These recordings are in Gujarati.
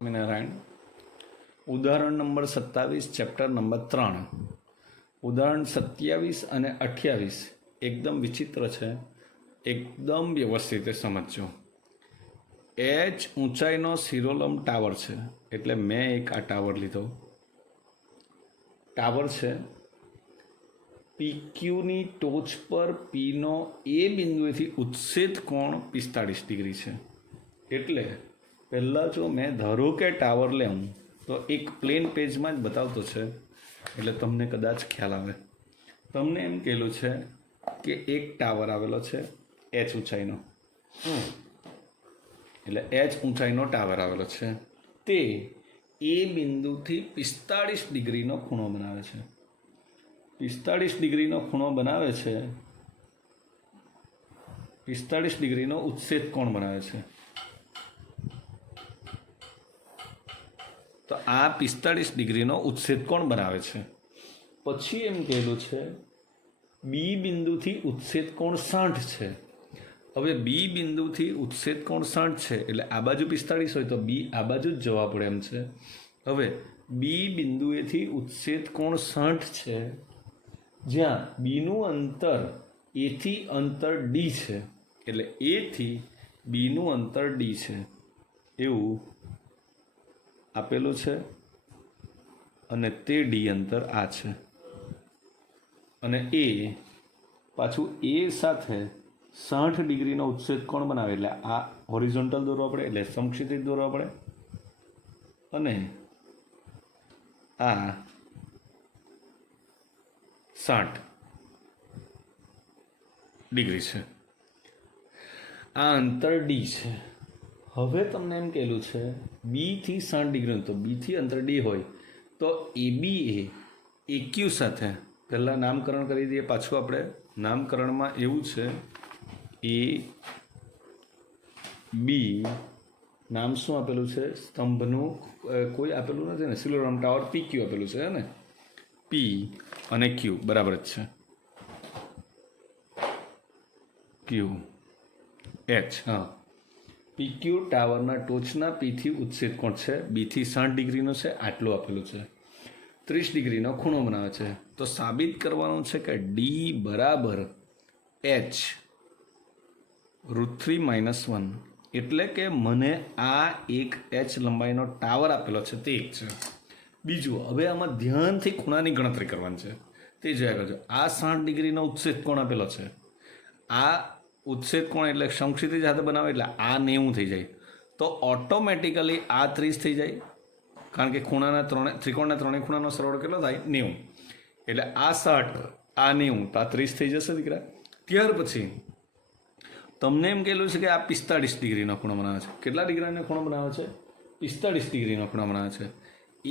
સ્વામિનારાયણ. ઉદાહરણ નંબર 27, ચેપ્ટર નંબર 3. ઉદાહરણ 27 અને 28 એકદમ વિચિત્ર છે, એકદમ વ્યવસ્થિત સમજજો. એચ ઊંચાઈનો શિરોલંબ ટાવર છે, એટલે મેં એક આ ટાવર લીધો. ટાવર છે, PQની ટોચ પર પીનો એ બિંદુએથી ઉચ્છેદ કોણ 45 ડિગ્રી છે. એટલે પહેલાં જો મેં ધારો કે ટાવર લેવું તો એક પ્લેન પેજમાં જ બતાવતો છે, એટલે તમને કદાચ ખ્યાલ આવે. તમને એમ કહેલું છે કે એક ટાવર આવેલો છે એચ ઊંચાઈનો, એટલે એચ ઊંચાઈનો ટાવર આવેલો છે, તે એ બિંદુથી 45 ડિગ્રીનો ખૂણો બનાવે છે. 45 ડિગ્રીનો ખૂણો બનાવે છે, 45 ડિગ્રીનો ઉચ્છેદ કોણ બનાવે છે. તો આ 45 ડિગ્રીનો ઉચ્છેદ કોણ બનાવે છે. પછી એમ કહેલું છે બી બિંદુથી ઉચ્છેદ કોણ 60 છે. હવે બી બિંદુથી ઉચ્છેદ કોણ 60 છે, એટલે આ બાજુ 45 હોય તો બી આ બાજુ જ જવા પડે એમ છે. હવે બી બિંદુએથી ઉચ્છેદ કોણ 60 છે, જ્યાં બીનું અંતર એથી અંતર ડી છે, એટલે એથી બીનું અંતર ડી છે એવું આપેલું છે, અને તે ડી અંતર આ છે. અને એ પાછું એ સાથે 60 ડિગ્રીનો ઉચ્છેદ કોણ બનાવે, એટલે આ હોરિઝોન્ટલ દોરવા પડે, એટલે સમક્ષિતિજ દોરવા પડે. અને આ 60 ડિગ્રી છે, આ અંતર ડી છે. હવે તમને એમ કહેલું છે બીથી 60 ડિગ્રીનું, તો બીથી અંતર ડી હોય તો એ બી એ ક્યુ સાથે પહેલાં નામકરણ કરી દઈએ. પાછું આપણે નામકરણમાં એવું છે એ બી નામ શું આપેલું છે, સ્તંભનું કોઈ આપેલું નથી ને, શિરોલંબ ટાવર PQ આપેલું છે ને, પી અને ક્યુ બરાબર જ છે. ક્યુ એચ, હા, PQ ટાવરના ટોચના પીથી ઉચ્છેદ કોણ છે, બીથી 60 ડિગ્રીનો છે, આટલું આપેલું છે. 30 ડિગ્રીનો ખૂણો બનાવે છે. તો સાબિત કરવાનું છે કે ડી બરાબર એચ √3 - 1, એટલે કે મને આ એક એચ લંબાઈનો ટાવર આપેલો છે તે એક છે. બીજું, હવે આમાં ધ્યાનથી ખૂણાની ગણતરી કરવાની છે, તે જોયા કરજો. આ 60 ડિગ્રીનો ઉચ્છેદ કોણ આપેલો છે, આ ઉચ્છેદ કોણ એટલે સમક્ષિતિજ સાથે બનાવે, એટલે આ 90 થઈ જાય. તો ઓટોમેટિકલી આ 30 થઈ જાય, કારણ કે ત્રિકોણના ત્રણેય ખૂણાનો સરવાળો કેટલો થાય, 90. એટલે આ 60, આ 90, તો આ 30 થઈ જશે દીકરા. ત્યાર પછી તમને એમ કહેલું છે કે આ 45 ડિગ્રીનો ખૂણો બનાવે છે. કેટલા ડિગ્રીનો ખૂણો બનાવે છે? 45 ડિગ્રીનો ખૂણો બનાવે છે.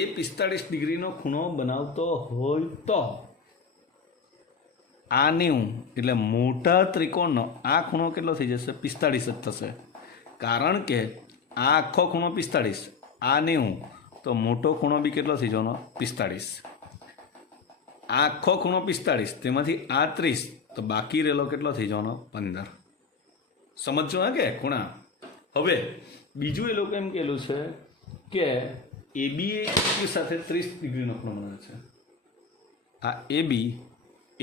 એ 45 ડિગ્રીનો ખૂણો બનાવતો હોય તો આ 90, એટલે મોટા ત્રિકોણનો આ ખૂણો કેટલો થઈ જશે, 45 જ થશે. કારણ કે આ આખો ખૂણો 45, આ 90, તો મોટો ખૂણો બી કેટલો થઈ જવાનો, 45. આ આખો ખૂણો 45, તેમાંથી આ 30, તો બાકી રહેલો કેટલો થઈ જવાનો, 15. સમજો હે કે ખૂણા. હવે બીજું એ લોકો એમ કહેલું છે કે એ બી એક્યુ સાથે 30 ડિગ્રીનો ખૂણો બનાવે છે. આ એ બી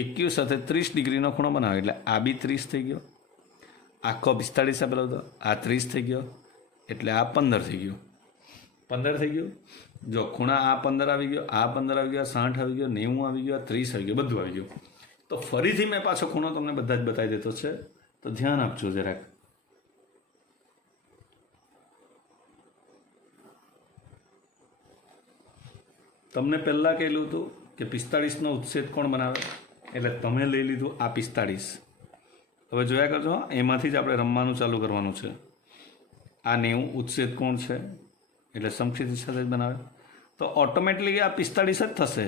એક્યુ સાથે 30 ડિગ્રીનો ખૂણો બનાવે, એટલે આ બી 30 થઈ ગયો, આખો 45 આપેલો હતો, આ 30 થઈ ગયો, એટલે આ 15 થઈ ગયું. 15 થઈ ગયું. જો ખૂણા આ 15 આવી ગયો, આ 15 આવી ગયો, 60 આવી ગયો, 90 આવી ગયો, 30 આવી ગયો, બધું આવી ગયું. તો ફરીથી મેં પાછો ખૂણો તમને બધા જ બતાવી દેતો છે, તો ધ્યાન આપજો જરાક. તમને પહેલાં કહેલું હતું કે 45નો ઉચ્છેદ કોણ બનાવે, એટલે તમે લઈ લીધું આ 45. હવે જોયા કરજો, એમાંથી જ આપણે રમવાનું ચાલુ કરવાનું છે. આ 90 ઉચ્છેદ કોણ છે, એટલે સમક્ષિતિજ સાથે જ બનાવે, તો ઓટોમેટિકલી આ 45 જ થશે.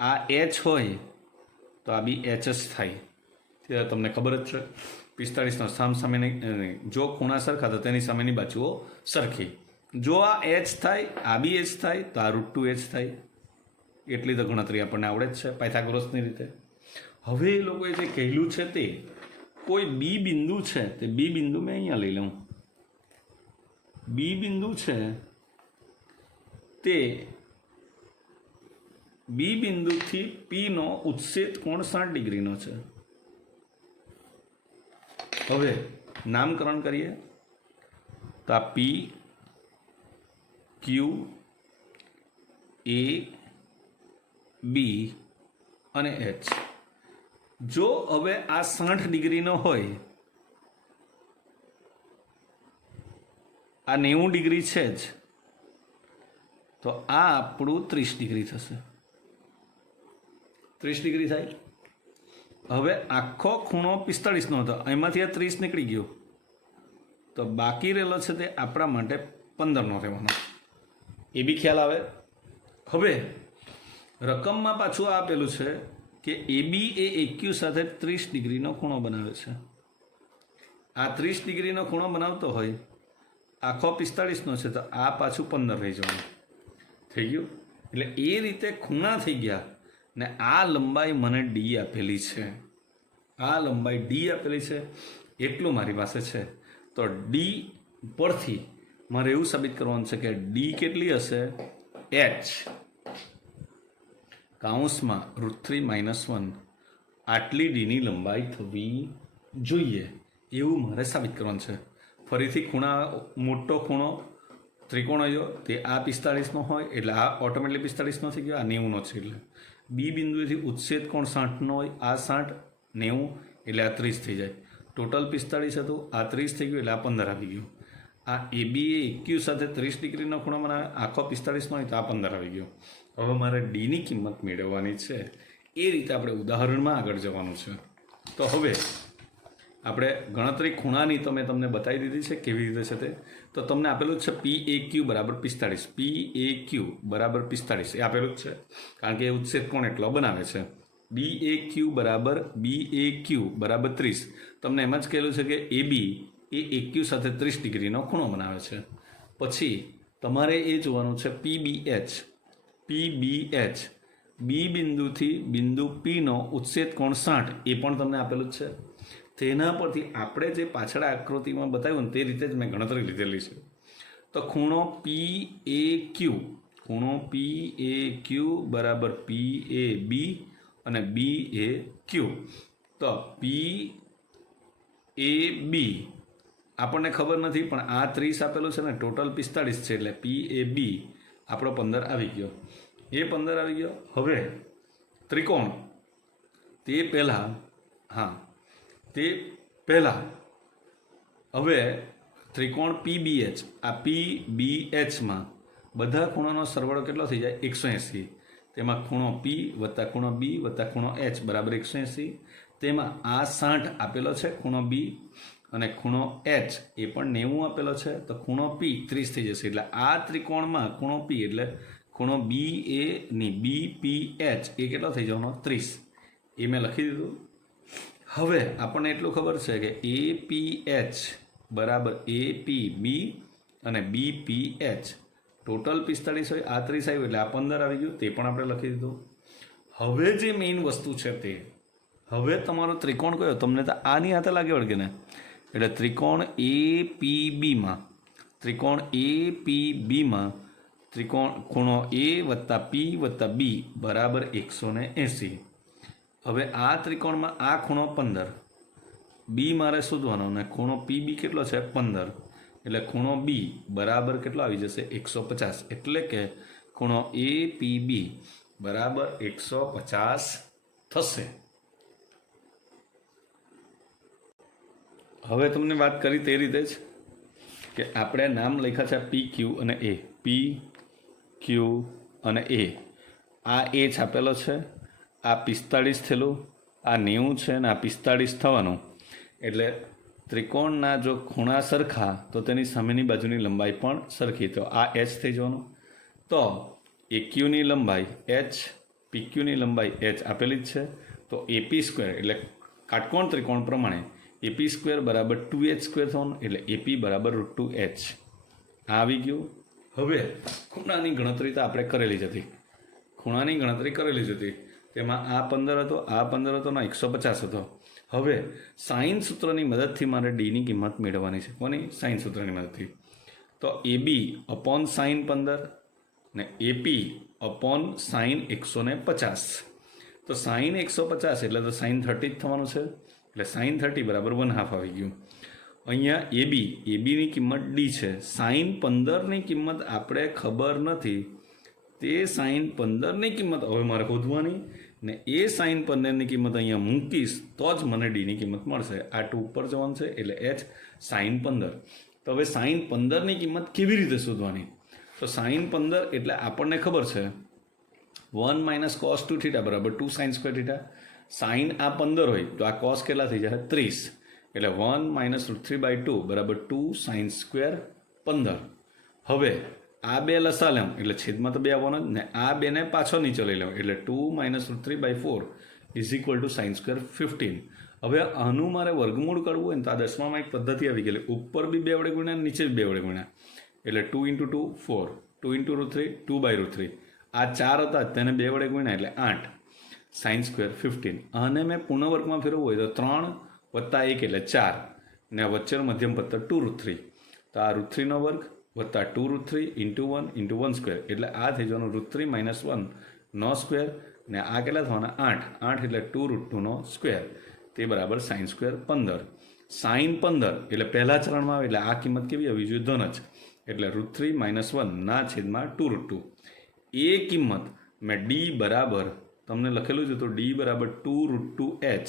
આ એચ હોય તો આ બી એચ જ થાય. ત્યારે તમને ખબર જ છે 45નો સામેની જો ખૂણા સરખા તો તેની સામેની બાજુઓ સરખી. જો આ એચ થાય, આ બી એચ થાય, તો આ √2h થાય. એટલી તો ગણતરી આપણને આવડે જ છે પાયથાગોરસની રીતે. હવે એ લોકોએ જે કહેલું છે તે કોઈ બી બિંદુ છે, તે બી બિંદુ મેં અહીંયા લઈ લઉં. બી બિંદુ છે તે બી બિંદુથી પીનો ઉચ્છેદ કોણ 60 ડિગ્રીનો છે. હવે નામકરણ કરીએ તો આ પી, ક્યુ, એ, બી અને એચ. જો હવે આ 60 ડિગ્રીનો હોય, આ 90 ડિગ્રી છે જ, તો આ આપણું 30 ડિગ્રી થશે. 30 ડિગ્રી થાય. હવે આખો ખૂણો 45નો હતો, એમાંથી આ 30 નીકળી ગયો, તો બાકી રહેલો છે તે આપણા માટે 15નો રહેવાનો. એ બી ખ્યાલ આવે. હવે રકમમાં પાછું આ આપેલું છે કે એ બી એ એક્યુ સાથે 30 ડિગ્રીનો ખૂણો બનાવે છે. આ 30 ડિગ્રીનો ખૂણો બનાવતો હોય, આખો 45નો છે, તો આ પાછું 15 રહી જવાનું. થઈ ગયું. એટલે એ રીતે ખૂણા થઈ ગયા. ને આ લંબાઈ મને ડી આપેલી છે, આ લંબાઈ ડી આપેલી છે, એટલું મારી પાસે છે. તો ડી પરથી મારે એવું સાબિત કરવાનું છે કે ડી કેટલી હશે, એચ કૌંસમાં √3 - 1 આટલી ડીની લંબાઈ થવી જોઈએ, એવું મારે સાબિત કરવાનું છે. ફરીથી ખૂણા, મોટો ખૂણો ત્રિકોણ આવ્યો તે આ 45નો હોય એટલે આ ઓટોમેટિકલી 45નો થઈ ગયો, આ 90નો છે. એટલે બી બિંદુથી ઉચ્છેદ કોણ 60નો હોય, આ 60, 90 એટલે આ 30 થઈ જાય. ટોટલ 45 હતું, આ 30 થઈ ગયું એટલે આ 15 આવી ગયું. આ એ બી એ એક્યુ સાથે 30 ડિગ્રીનો ખૂણો બનાવે, આખો 45નો હોય તો આ 15 આવી ગયો. હવે મારે ડીની કિંમત મેળવવાની છે. એ રીતે આપણે ઉદાહરણમાં આગળ જવાનું છે. તો હવે આપણે ગણતરી ખૂણાની તો મેં તમને બતાવી દીધી છે કેવી રીતે છે તે. તો તમને આપેલું છે પી એ ક્યુ બરાબર 45, પી એ ક્યુ બરાબર 45 એ આપેલું જ છે, કારણ કે એ ઉચ્છેદ કોણ એટલો બનાવે છે. બી એ ક્યુ બરાબર બી એ ક્યુ બરાબર 30. તમને એમ જ કહેલું છે કે એ બી એ એક્યુ સાથે 30 ડિગ્રીનો ખૂણો બનાવે છે. પછી તમારે એ જોવાનું છે પીબીએચ. પીબીએચ બી બિંદુથી બિંદુ પીનો ઉચ્છેદ કોણ 60 એ પણ તમને આપેલું જ છે. તેના પરથી આપણે જે પાછળ આકૃતિમાં બતાવ્યું ને તે રીતે જ મેં ગણતરી લીધેલી છે. તો ખૂણો પી એ ક્યુ, ખૂણો પી એ ક્યુ બરાબર પી એ બી અને બી એ ક્યુ. તો પી એ બી આપણને ખબર નથી, પણ આ 30 આપેલું છે ને, ટોટલ 45 છે, એટલે પી એ બી આપણો 15 આવી ગયો. એ 15 આવી ગયો. હવે ત્રિકોણ તે પહેલાં, હા તે પહેલાં હવે ત્રિકોણ પીબીએચ, આ પીબીએચમાં બધા ખૂણાનો સરવાળો કેટલો થઈ જાય, 180. તેમાં ખૂણો પી વત્તા ખૂણો બી વત્તા ખૂણો એચ બરાબર 180. તેમાં આ 60 આપેલો છે ખૂણો બી, અને ખૂણો એચ એ પણ 90 આપેલો છે. તો ખૂણો પી 30 થઈ જશે. એટલે આ ત્રિકોણમાં ખૂણો પી એટલે ખૂણો બી એ ની બી પી એચ એ કેટલો થઈ જવાનો, 30. એ મેં લખી દીધું. હવે આપણને એટલું ખબર છે કે એ પી એચ બરાબર એ પી બી અને બી પી એચ ટોટલ 45 હોય, આ 30 આવ્યું એટલે આ 15 આવી ગયું, તે પણ આપણે લખી દીધું. હવે જે મેઇન વસ્તુ છે તે, હવે તમારો ત્રિકોણ કયો, તમને તો આની હાથે લાગે વળગે ને. એટલે ત્રિકોણ એ પી બીમાં, ત્રિકોણ એ પી બીમાં ત્રિકોણ ખૂણો એ વત્તા પી વત્તા બી બરાબર 180. હવે આ ત્રિકોણમાં આ ખૂણો 15, બી મારે શોધવાનો, અને ખૂણો પી બી કેટલો છે, 15. એટલે ખૂણો બી બરાબર કેટલો આવી જશે, 150. એટલે કે ખૂણો એ પી બી બરાબર 150 થશે. હવે તમને વાત કરી તે રીતે જ કે આપણે નામ લખ્યા છે પી ક્યુ અને એ, પી ક્યુ અને એ. આ એ છાપેલો છે, આ 45 થયેલું, આ 90 છે ને આ 45 થવાનું. એટલે ત્રિકોણના જો ખૂણા સરખા તો તેની સામેની બાજુની લંબાઈ પણ સરખી. તો આ એચ થઈ જવાનું. તો એક્યુની લંબાઈ એચ, પીક્યુની લંબાઈ એચ આપેલી જ છે. તો એપી સ્ક્વેર એટલે કાટકોણ ત્રિકોણ પ્રમાણે એપી સ્ક્વેર બરાબર 2h સ્ક્વેર થવાનું. એટલે એપી બરાબર √2h આવી ગયું. હવે ખૂણાની ગણતરી તો આપણે કરેલી જ હતી, ખૂણાની ગણતરી કરેલી જ હતી. તેમાં આ 15 હતો, આ 15 હતો, ના 150 હતો. હવે સાઇન સૂત્રની મદદથી મારે ડીની કિંમત મેળવવાની છે. કોની? સાઇન સૂત્રની મદદથી. તો એ બી અપોન સાઇન 15 ને એપી અપોન સાઇન 150. તો સાઇન 150 એટલે તો સાઇન 30 જ થવાનું છે, એટલે સાઇન 30 બરાબર 1/2 આવી ગયું. અહીંયા એબીની કિંમત ડી છે. સાઇન 15ની કિંમત આપણે ખબર નથી, તે સાઇન 15ની કિંમત હવે મારે શોધવાની, ને એ સાઇન 15ની કિંમત અહીંયા મૂકીશ તો જ મને ડીની કિંમત મળશે. આ 2 ઉપર જવાનું છે એટલે એચ સાઇન 15. તો હવે સાઇન 15ની કિંમત કેવી રીતે શોધવાની? તો સાઇન 15 એટલે આપણને ખબર છે 1 - cos 2 થીટા બરાબર 2 sin સ્ક્વેર થીટા. સાઇન આ 15 હોય તો આ કોસ કેટલા થઈ જાય? 30. એટલે 1 - √3/2 બરાબર 2 sin સ્ક્વેર 15. હવે આ બે લસા લેમ એટલે છેદમાં તો બે આવવાનો જ ને, આ બેને પાછો નીચે લઈ લેવું એટલે 2 - √3/4 = sin સ્ક્વેર 15. હવે આનું મારે વર્ગમૂળ કરવું હોય ને તો આ 10માં એક પદ્ધતિ આવી ગયેલી, ઉપર બી 2 વડે ગુણ્યા, નીચે બી 2 વડે ગુણ્યા, એટલે 2 × 2 4, 2 × √3 2/√3. આ 4 હતા તેને 2 વડે ગુણ્યા એટલે 8 sin સ્ક્વેર 15. આને મેં પૂર્ણવર્ગમાં ફેરવવું હોય તો 3 + 1 એટલે 4, ને આ વચ્ચેનો મધ્યમ પદ 2√3. તો આ √3 નો વર્ગ વત્તા 2√3 × 1 × 1 સ્ક્વેર એટલે આ થઈ જવાનું √3 - 1 નો સ્ક્વેર, ને આ કેટલા થવાના? 8 એટલે 2√2 નો સ્ક્વેર, તે બરાબર સાઇન સ્ક્વેર 15. સાઇન 15 એટલે પહેલા ચરણમાં આવે એટલે આ કિંમત કેવી આવવી જોઈએ? ધન જ, એટલે √3 - 1 ના છેદમાં 2√2. એ કિંમત મેં ડી બરાબર તમને લખેલું છે, તો ડી બરાબર 2√2h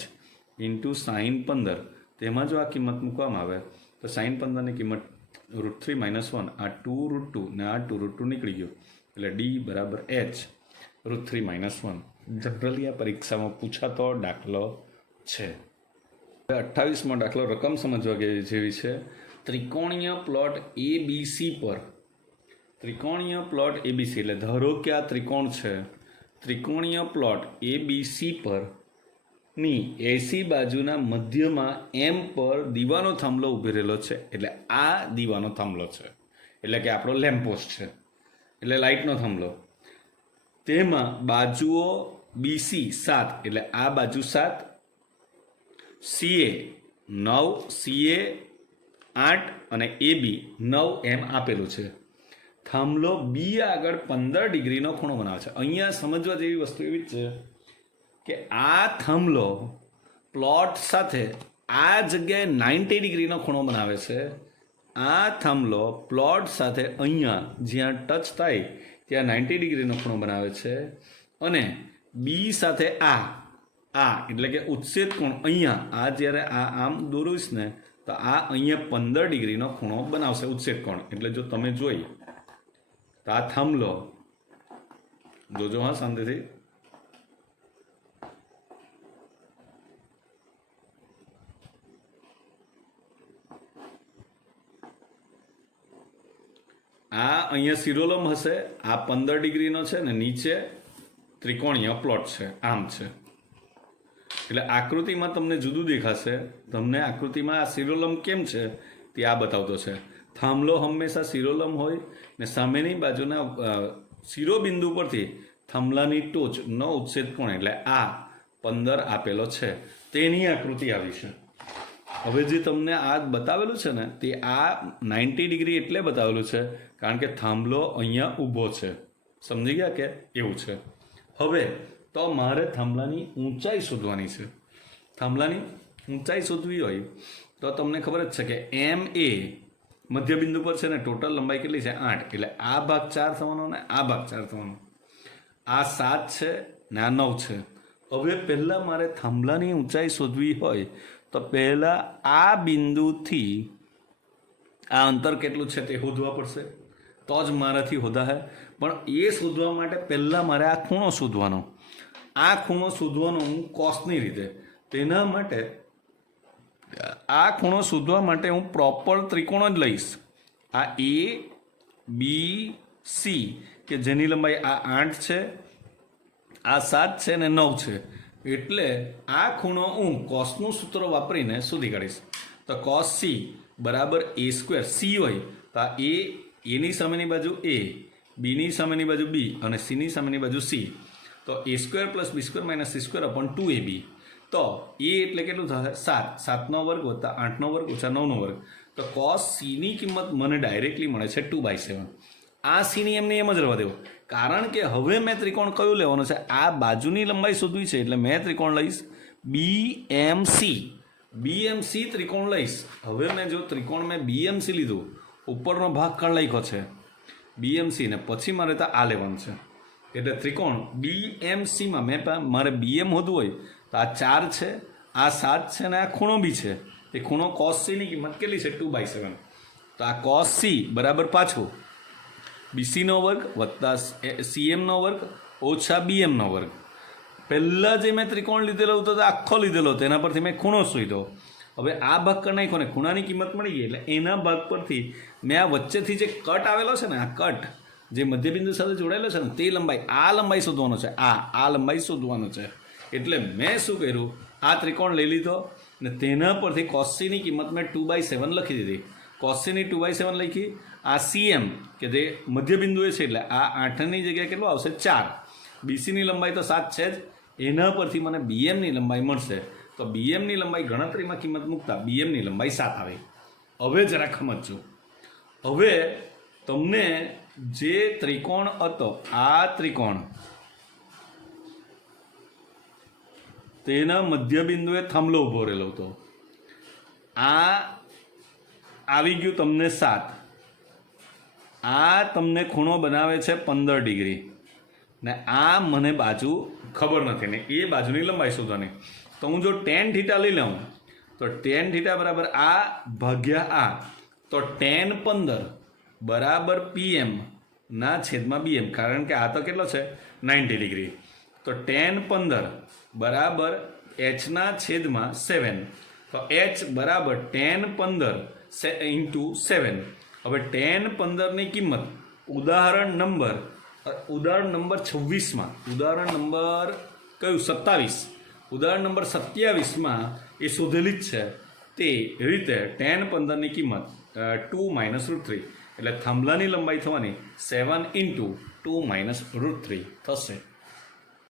× સાઇન 15. તેમાં જો આ કિંમત મૂકવામાં આવે તો સાઇન 15ની કિંમત √3 - 1 આ 2√2 ને આ 2√2 નીકળી ગયો, એટલે ડી બરાબર h √3 - 1. જનરલી આ પરીક્ષામાં પૂછાતો દાખલો છે. 28મો દાખલો રકમ સમજવા જેવી છે. ત્રિકોણીય પ્લોટ ABC પર, ત્રિકોણીય પ્લોટ ABC એટલે ધારો કે આ ત્રિકોણ છે, ત્રિકોણીય પ્લોટ ABC પર ની 80 બાજુના મધ્યમાં M પર દીવાનો થાંભલો ઉભી રહેલો છે. એટલે આ દીવાનો થાંભલો છે, એટલે કે આપણો લેમ્પપોસ્ટ છે, એટલે લાઇટનો થાંભલો. તેમાં બાજુઓ BC 7 એટલે આ બાજુ 7, CA 9, CA 8 અને AB 9 એમ આપેલું છે. થાંભલો બી આગળ 15 ડિગ્રીનો ખૂણો બનાવે છે. અહીંયા સમજવા જેવી વસ્તુ એવી જ છે કે આ થાંભલો પ્લોટ સાથે આ જગ્યાએ 90 ડિગ્રીનો ખૂણો બનાવે છે. આ થાંભલો પ્લોટ સાથે અહીંયા જ્યાં ટચ થાય ત્યાં 90 ડિગ્રીનો ખૂણો બનાવે છે, અને બી સાથે આ એટલે કે ઉચ્છેદ કોણ અહીંયા આ જ્યારે આ આમ દોરીશ ને તો આ અહીંયા 15 ડિગ્રીનો ખૂણો બનાવશે ઉચ્છેદ કોણ. એટલે જો તમે જોઈ તો આ થાંભલો જોજો, હા શાંતિથી, આ અહીંયા શિરોલંબ હશે, આ 15 ડિગ્રીનો છે ને નીચે ત્રિકોણીય પ્લોટ છે, આમ છે. એટલે આકૃતિમાં તમને જુદું દેખાશે. તમને આકૃતિમાં આ શિરોલંબ કેમ છે તે આ બતાવતો છે. થાંભલો હંમેશા શિરોલંબ હોય ને સામેની બાજુના શિરોબિંદુ પરથી થાંભલાની ટોચનો ઉચ્છેદ કોણ એટલે આ 15 આપેલો છે, તેની આકૃતિ આવી છે. હવે જે તમને આ બતાવેલું છે ને તે આ 90 ડિગ્રી એટલે બતાવેલું છે કારણ કે થાંભલો અહીંયા ઊભો છે. સમજી ગયા કે એવું છે. હવે તો મારે થાંભલાની ઊંચાઈ શોધવાની છે. થાંભલાની ઊંચાઈ શોધવી હોય તો તમને ખબર જ છે કે એમ એ મધ્યબિંદુ પર છે ને ટોટલ લંબાઈ કેટલી છે? 8. એટલે આ ભાગ 4 થવાનો ને આ ભાગ 4 થવાનો. આ 7 છે ને આ 9 છે. હવે પહેલાં મારે થાંભલાની ઊંચાઈ શોધવી હોય તો પહેલાં આ બિંદુથી આ અંતર કેટલું છે તે શોધવા પડશે, તો જ મારાથી શોધાશે. પણ એ શોધવા માટે પહેલાં મારે આ ખૂણો શોધવાનો. આ ખૂણો શોધવાનો હું કોસની રીતે, તેના માટે આ ખૂણો શોધવા માટે હું પ્રોપર ત્રિકોણ જ લઈશ. આ ABC કે જેની લંબાઈ આ 8 છે, આ 7 છે ને 9 છે. એટલે આ ખૂણો હું કોસનું સૂત્ર વાપરીને શોધી કાઢીશ. તો cos C બરાબર A². C હોય તો આ એની સામેની બાજુ A, બીની સામેની બાજુ B અને Cની સામેની બાજુ C. તો A² + B² - C² / 2AB. તો એ એટલે કેટલું થશે? 7. 7નો વર્ગ વત્તા 8નો વર્ગ ઓછા 9નો વર્ગ. તો cos Cની કિંમત મને ડાયરેક્ટલી મળે છે 2/7. આ Cની એમને એમ જ રહેવા દેવો, કારણ કે હવે મેં ત્રિકોણ કયું લેવાનું છે, આ બાજુની લંબાઈ શોધવી છે, એટલે મેં ત્રિકોણ લઈશ BMC ત્રિકોણ લઈશ. હવે મેં જો ત્રિકોણ મેં BMC લીધું, ઉપરનો ભાગ કણ લખ્યો છે BMC, ને પછી મારે તો આ લેવાનું છે, એટલે ત્રિકોણ BMCમાં મારે BM હોતું હોય તો આ 4 છે, આ 7 છે, અને આ ખૂણો બી છે. એ ખૂણો cos C ની કિંમત કેટલી છે? 2/7. તો આ cos C બરાબર પાછું BC નો વર્ગ વત્તા CM નો વર્ગ ઓછા BM નો વર્ગ. પહેલાં જે મેં ત્રિકોણ લીધેલો હતો તો આખો લીધેલો હતો, એના પરથી મેં ખૂણો શોધ્યો. હવે આ ભાગ કરી નાખ્યો ને ખૂણાની કિંમત મળી ગઈ, એટલે એના ભાગ પરથી મેં આ વચ્ચેથી જે કટ આવેલો છે ને, આ કટ જે મધ્યબિંદુ સાથે જોડાયેલો છે ને, તે લંબાઈ, આ લંબાઈ શોધવાનો છે, આ લંબાઈ શોધવાનો છે. એટલે મેં શું કર્યું, આ ત્રિકોણ લઈ લીધો ને તેના પરથી cos C ની કિંમત મેં 2/7 લખી દીધી. cos C ની 2/7 લખી. આ CM કે જે મધ્યબિંદુએ છે, એટલે આ 8ની જગ્યાએ કેટલું આવશે? 4. BC ની લંબાઈ તો 7 છે જ, એના પરથી મને BM ની લંબાઈ મળશે. તો BM ની લંબાઈ ગણતરીમાં કિંમત મૂકતા BM ની લંબાઈ 7 આવે. હવે જરા સમજજો. હવે તમને જે ત્રિકોણ હતો, આ ત્રિકોણ, તેના મધ્યબિંદુએ થાંભલો ઊભો રહેલો હતો. આ આવી ગયું તમને 7. આ તમને ખૂણો બનાવે છે 15 ડિગ્રી, ને આ મને બાજુ ખબર નથી ને એ બાજુની લંબાઈ શોધવાની. તો હું જો tan θ લઈ લઉં તો tan θ બરાબર આ ભાગ્યા આ, તો tan 15 બરાબર PM ના છેદમાં BM, કારણ કે આ તો કેટલો છે? 90 ડિગ્રી. તો tan 15 બરાબર h ના છેદમાં 7. તો h બરાબર tan 15 ઇન્ટુ 7. હવે tan 15ની કિંમત ઉદાહરણ નંબર 26માં, ઉદાહરણ નંબર કયું? 27. ઉદાહરણ નંબર 27માં એ શોધેલી જ છે. તે રીતે tan 15ની કિંમત 2 - √3, એટલે થાંભલાની લંબાઈ થવાની 7 × 2 - √3 થશે.